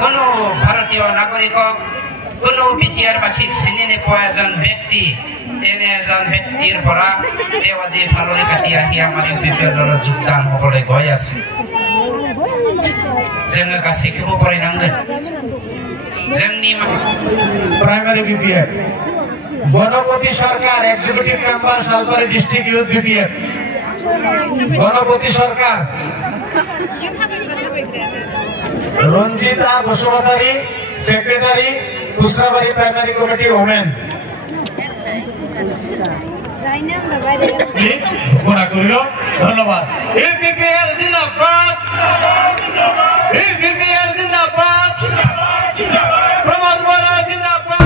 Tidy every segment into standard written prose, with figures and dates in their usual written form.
কোনো ভাৰতীয় নাগৰিকক কোনো বিদ্যাৰ বাসিক চিনি নোপোৱা এজন ব্যক্তি এনে এজন ব্যক্তিৰ পৰা তেওঁ আজি ভাললৈ কাটি আহি আমাৰ ইউপিপিএলৰ যোগদান হ'বলৈ গৈ আছে जोङो गासैखौबो फरायनांगोन जोंनि primary BPF Ganapati Sarkar executive member Salbari district youth BPF Ganapati Sarkar Ranjita Basumatary secretary Khusrabari primary committee women धन्यवाद यूपीपीएल जिंदाबाद यूपीपीएल जिंदाबाद प्रमोद बोरा जिंदाबाद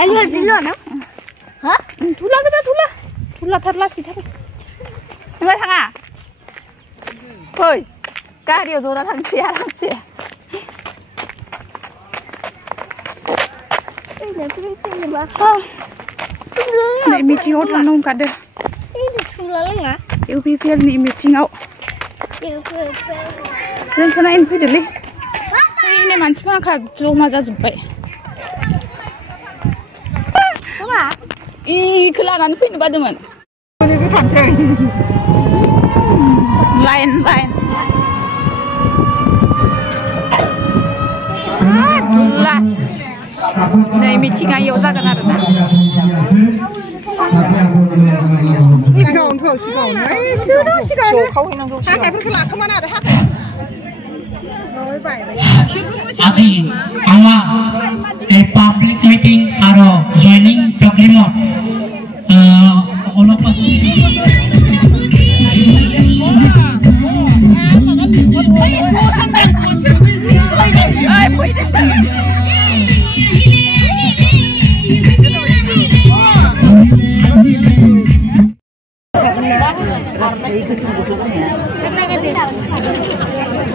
आइलो दिलो ना हा थुला गजा थुला थारला सिथा ओमफ्राय थाङा फै गारियाव जना थांसै आरामसे नै मिटिंआव थांनो ओंखारदों इउपिपिएल नि मिटिंआव जोंखौ नायनो फैदोलै नै मानसिफोरा जमा जाजोब्बाय इखौ लानानै फैनो बादोंमोन लाइन दुल्ला नै मिटिंआ इयाव जागोन आरो दा আজি আমাৰ এই পাব্লিক মিটিং আৰু জয়নিং প্ৰগ্ৰামত অলপ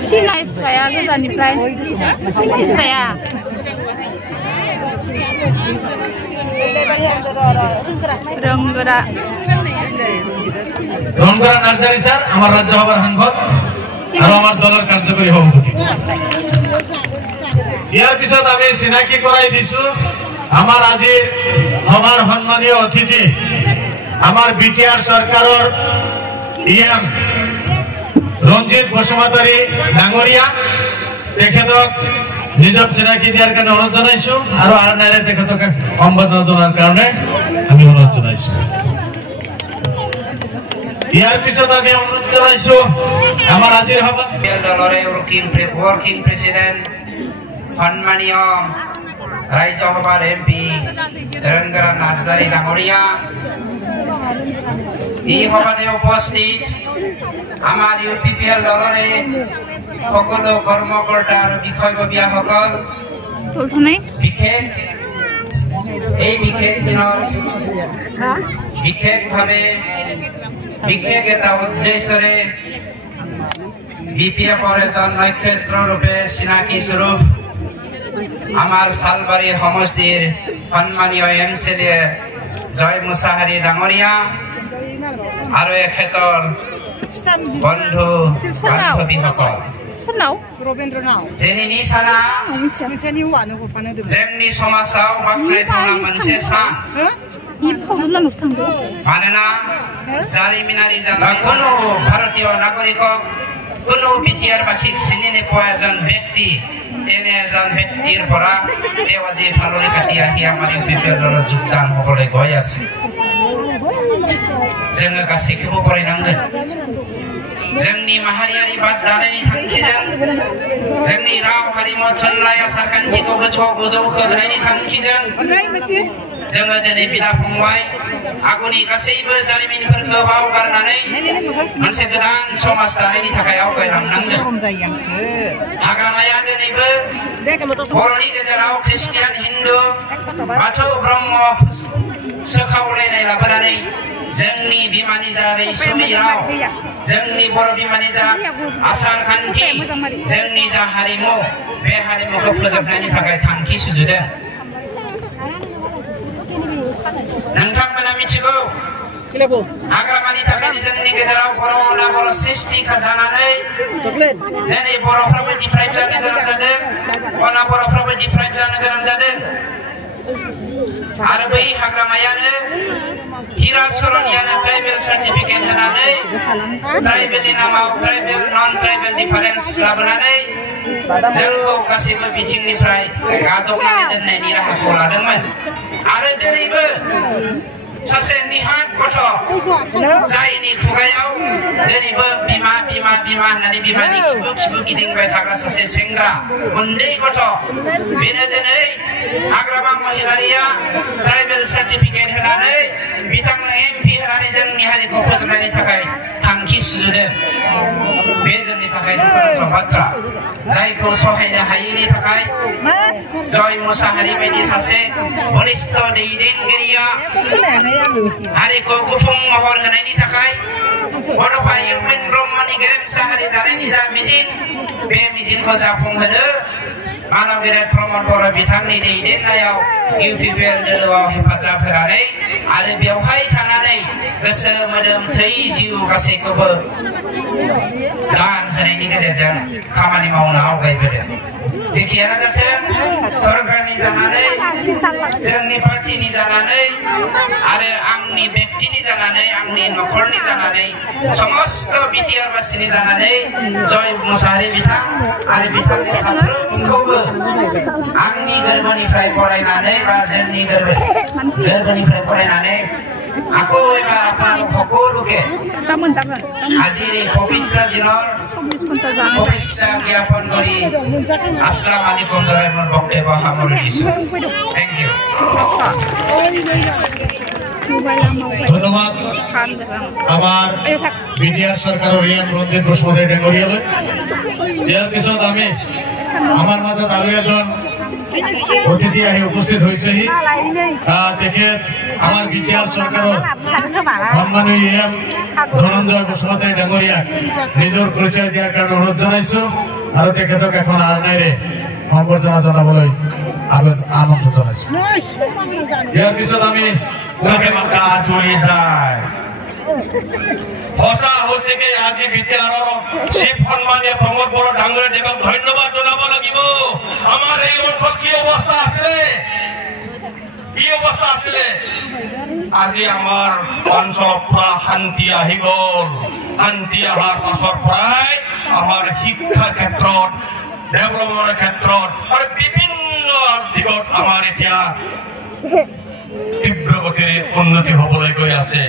सिनायस्राया गोजाननिफ्राय सिनायस्राया रंगोरा नार्जारी सर আমার রাজ্য সভার সাংসদ আর আমার দলের কার্যকরী সভাপতি ইয়ার পিছত আমি চিনাকি করাই দিছো আমার আজিৰ সভাৰ সম্মানীয় অতিথি আমার বিটিআর সরকারের ইএম रंजित बसुमतारी डांगरिया तेखेतक निजक चिनाकी दियार कारण अनुरोध जनाइছো और आर नारे तेखेतक सम्बोधन जनार कारण आमी अनुरोध जनाइছো ইয়ার পিছত আমি অনুরোধ জনাইছো আমার আজিৰ সভা দলৰে ওয়াৰ্কিং প্ৰেসিডেন্ট সম্মানীয় ৰাজ্যসভাৰ এমপি ৰঙ্গৰা নাৰ্জাৰি ডাঙৰিয়া এই সভাতে উপস্থিত আমাৰ ইউপিপিএল দলৰে সকলো কৰ্মকৰ্তা আৰু বিষয়ববীয়াসকল এই বিশেষ দিনত বিশেষভাৱে বিশেষ এটা উদ্দেশ্যৰে বিপিএফৰ এজন নক্ষত্ৰ ৰূপে চিনাকি স্বৰূপ আমাৰ সালবাৰী সমষ্টিৰ সন্মানীয় এমএলএ জয় মুছাহাৰী ডাঙৰীয়া আৰু এখেতৰ বন্ধু বান্ধৱীসকল दिनैनि साना जोंनि समाजाव बाख्नायथावना मोनसे सान मानोना जारिमिनारि जानाय কোনো ভারতীয় নাগৰিকক কোনো বিদ্যাৰ বাসিক চিনি নোপোৱা এজন ব্যক্তি এনে এজন ব্যক্তিৰ পৰা তেওঁ আজি ভাললৈ কাটি আহি আমাৰ ইউপিপিএলৰ যোগদান হ'বলৈ গৈ আছে जोङो गासैखौबो फरायनांगोन जोंनि माहारियारि बाद दानायनि थांखिजों जोंनि राव हारिमु थुनलाइ आसार खान्थिखौ गोजौ होनायनि थांखिजों जोङो दिनै बिदा फंबाय आगुनि गासैबो जारिमिनफोरखौ बावगारनानै मोनसे गोदान समाज दानायनि थाखाय आवगायलांनांगोन हाग्रामाया दिनैबो बर'नि गेजेराव ख्रिस्टियान हिन्दु बाथौ ब्रह्म सोखावलायनाय लाबोनानै जोंनि बिमानि जा रैसुमै राव जोंनि बर' बिमानि जा आसार खान्थि जोंनि जा हारिमु बे हारिमुखौ फोजोबनायनि थाखाय थांखि सुजुदों नोंथांमोना मिथिगौ हाग्रामानि थाखायनो जोंनि गेजेराव बर' ना बर' सृष्टि जानानै दिनै बर'फ्राबो डिप्राइभ जानो गोनां जादों अना बर'फ्राबो डिप्राइभ जानो गोनां जादों आरो बै हाग्रामायानो हिरा सरनियानो ट्राइबेल सार्टिफिकेट होनानै ट्राइबेलनि नामाव ट्राइबेल नन ट्राइबेल डिफारेन्स लाबोनानै जोंखौ गासैबो बिथिंनिफ्राय गादबनानै दोननायनि राहाखौ लादोंमोन आरो दिनैबो सासे निहाथ गथ' जायनि खुगायाव दिनैबो बिमा बिमा बिमा होननानै बिमानि खिबु खिबु गिदिंबाय थाग्रा सासे सेंग्रा उन्दै गथ' बेनो दिनै हाग्रामा महिलारिया ट्राइबेल सार्टिफिकेट होनानै बिथांनो MP होनानै जोंनि हारिखौ फोजोबनायनि थाखाय थांखि सुजुदों बे जोंनि थाखाय दुखुनांथाव बाथ्रा जायखौ सहायनो हायैनि थाखाय जय मुसाहारि बायदि सासे बरिष्ठ दैदेनगिरिया हारिखौ गुफुं महर होनायनि थाखाय बड'फा इउपिन ब्रह्मनि गेरेमसा हारि दानायनि जा मिजिं बे मिजिंखौ जाफुंहोनो मानव गेरेट प्रमद बर' बिथांनि दैदेननायाव UPPL दोलोआव हेफाजाब होनानै आरो बेवहाय थानानै गोसो मोदोम थै जिउ गासैखौबो दान होनायनि गेजेरजों खामानि मावनो आवगायबोदों जेखियानो जाथों सरकारनि जानानै जोंनि पार्टिनि जानानै आरो आंनि व्यक्तिनि जानानै आंनि न'खरनि जानानै समस्त बिटिआर बासिनि जानानै जय मुसाहारि बिथां आरो बिथांनि साफ्रोमखौबो आंनि गोरबोनिफ्राय बरायनानै बा जोंनि गोरबोनिफ्राय बरायनानै আকৌ এবাৰ আপোনালোক সকলোকে আজিৰ এই পবিত্ৰ দিনৰ শুভেচ্ছা জ্ঞাপন কৰি আসসালামু আলাইকুম জনাই মোৰ বক্তব্য সামৰি দিছোঁ থ্যাংক ইউ ধন্যবাদ আমাৰ বিটিআৰ সৰকাৰেৰ ৰিয়ান ৰঞ্জিত বসুমতাৰী ডাঙৰীয়ালৈ ইয়াৰ পিছত আমি আমাৰ মাজত আৰু এজন অতিথি আহি উপস্থিত হৈছেহি তেখেত আমাৰ বিটিআৰ সৰকাৰেৰ সম্মানীয় EM ধনঞ্জয় বসুমতাৰী ডাঙৰীয়াক নিজৰ পৰিচয় দিয়াৰ কাৰণে অনুৰোধ জনাইছো আৰু তেখেতক এখন আৰনাইৰে সম্বৰ্ধনা জনাবলৈ আমন্ত্ৰণ জনাইছো ইয়াৰ পিছত আমি সঁচা হৈছে কি আজি বিটিআৰৰ শিৱ সন্মানীয় প্ৰমোদ বড়ো ডাঙৰীয়া দেৱক ধন্যবাদ জনাব লাগিব আমাৰ এই অঞ্চল কি অৱস্থা আছিলে আজি আমাৰ অঞ্চলত পুৰা শান্তি আহি গ'ল শান্তি অহাৰ পাছৰ পৰাই আমাৰ শিক্ষাৰ ক্ষেত্ৰত ডেভেলপমেণ্টৰ ক্ষেত্ৰত আৰু বিভিন্ন দিশত আমাৰ এতিয়া তীব্ৰ গতিৰে উন্নতি হ'বলৈ গৈ আছে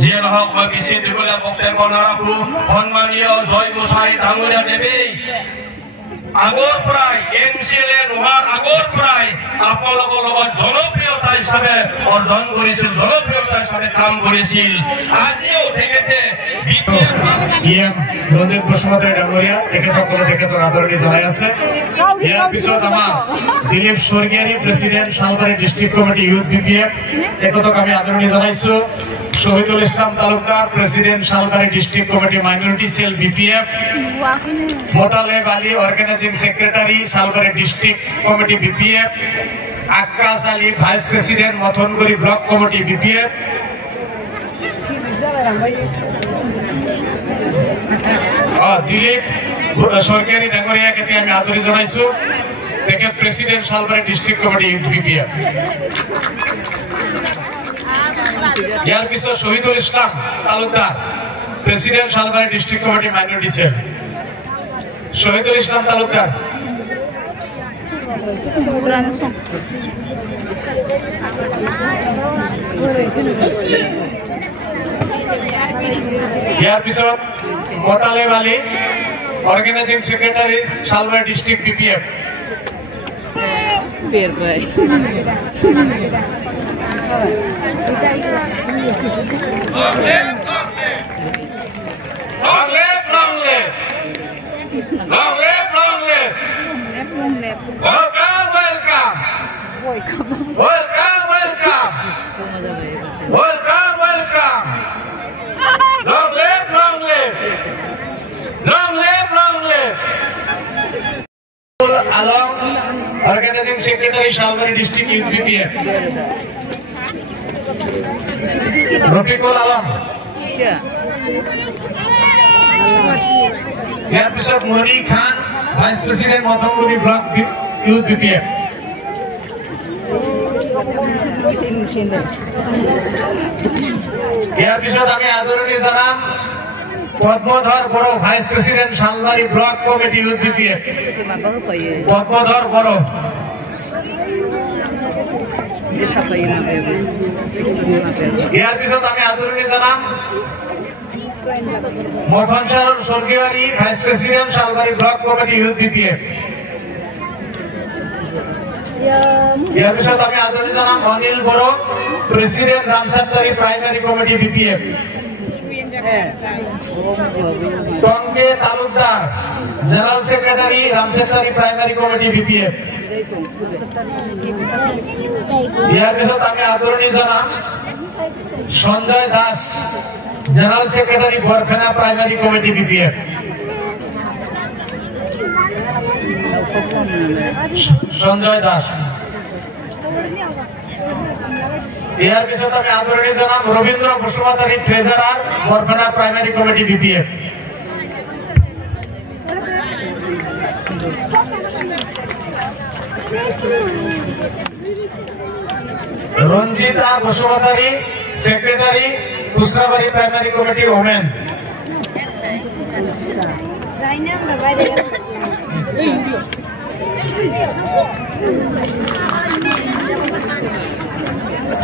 যিয়ে নহওক মই বেছি দীঘলীয়া বক্তব্য নাৰাখো সন্মানীয় জয় মুসাহাৰী ডাঙৰীয়া দেৱে আগৰ পৰাই MCLA নোহোৱাৰ আগৰ পৰাই আপোনালোকৰ লগত জনপ্ৰিয়তা হিচাপে অৰ্জন কৰিছিল জনপ্ৰিয়তা হিচাপে কাম কৰিছিল আজিও তেখেতে EM ৰঞ্জিত বসুমতাৰী ডাঙৰীয়া তেখেতসকলে তেখেতৰ আদৰণি জনাই আছে ইয়াৰ পিছত আমাৰ Dilip Swargiary president Salbari district committee youth BPF তেখেতক আমি আদৰণি জনাইছো Shahidul Islam Talukdar president Salbari district committee minority cell BPF Motaleb Ali organising secretary Salbari district committee BPF Akash Ali vice president Mathanguri block committee BPF Dilip Swargiary ডাঙৰীয়াক এতিয়া আমি আদৰি জনাইছো তেখেত president Salbari district committee youth BPF ইয়াৰ পিছত Shahidul Islam Talukdar president Salbari district committee minority cell Shahidul Islam Talukdar ইয়াৰ পিছত Motaleb Ali organising secretary Salbari district BPF Welcome. Long live. Alam, Organizing Secretary, Shalwari District Youth BPF. Rafiqul Alam. Episode Moni Khan, Vice President, Mathanguri Block Youth BPF. Episode Ami Adorani Zanam, Padmadhar Boro, Vice President, Shalwari Block Committee Youth BPF. Padmadhar Boro. Episode Ami Adorani Zanam, Mothansar Sorgiwari, Vice President, Shalwari Block Committee Youth BPF. Episode Ami Adorani Zanam, Anil Boro, President, Ramsatari Primary Committee BPF. Tongke Talukdar, General Secretary, Ramsatari Primary Committee BPF. Episode Ami Adorani Zanam, Sanjay Das, General Secretary, Borfena Primary Committee BPF. Sanjay Das. Episode Ami Adorani Zanam, Ravindra Basumatari, Treasurer, Borfena Primary Committee BPF. Ranjita Basumatari, Secretary, Kusrabari Primary Committee Women.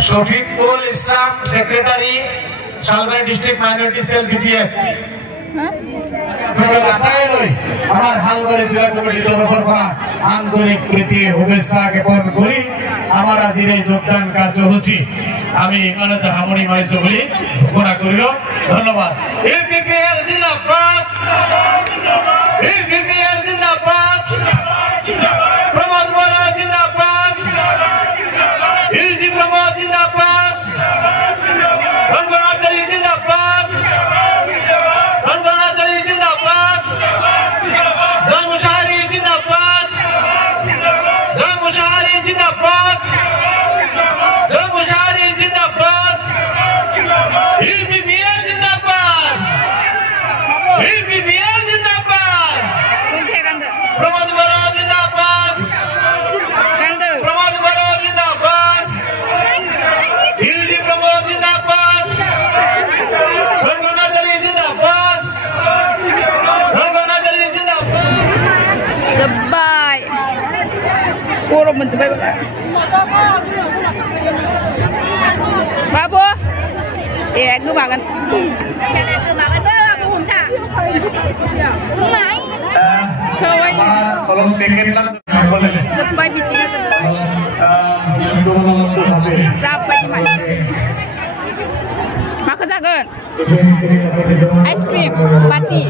Shafiqul Islam, Secretary, Shalwari District Minority Cell BPF. আমার হালবাড়ি জেলা কমিটির তরফের করা আন্তরিক প্রীতি শুভেচ্ছা জ্ঞাপন করি আমার আজির এই যোগদান কার্যসূচী আমি ইমানতে হামনি মারিছো বলি ঘোষণা করিল ধন্যবাদ। ইউপিপিএল জিন্দাবাদ, ইউপিপিএল জিন্দাবাদ, প্রমোদ বড় জিন্দাবাদ, ইউজি প্রমোদ জিন্দাবাদ, রঙ্গনাথরি জিন্দাবাদ, রঙ্গনাথরি জিন্দাবাদ, জয় মুশাহারি জিন্দাবাদ, জয় মুশাহারি জিন্দাবাদ, জয় মুশাহারি জিন্দাবাদ, ইউপিপিএল জিন্দাবাদ, ইউপিপিএল জিন্দাবাদ, প্রমোদ বড় জিন্দাবাদ, প্রমোদ বড় জিন্দাবাদ, ইউজি প্রমোদ জিন্দাবাদ, রঙ্গনাথরি জিন্দাবাদ, রঙ্গনাথরি জিন্দাবাদ। Bye. Puro mencoba. Babu. Aku makan. Aku makan apa hunta? Mai. Kawai. Kalau pengen kan boleh. Sampai bicara sampai. Sampai di mana? Makan jangan. Ice cream, pati.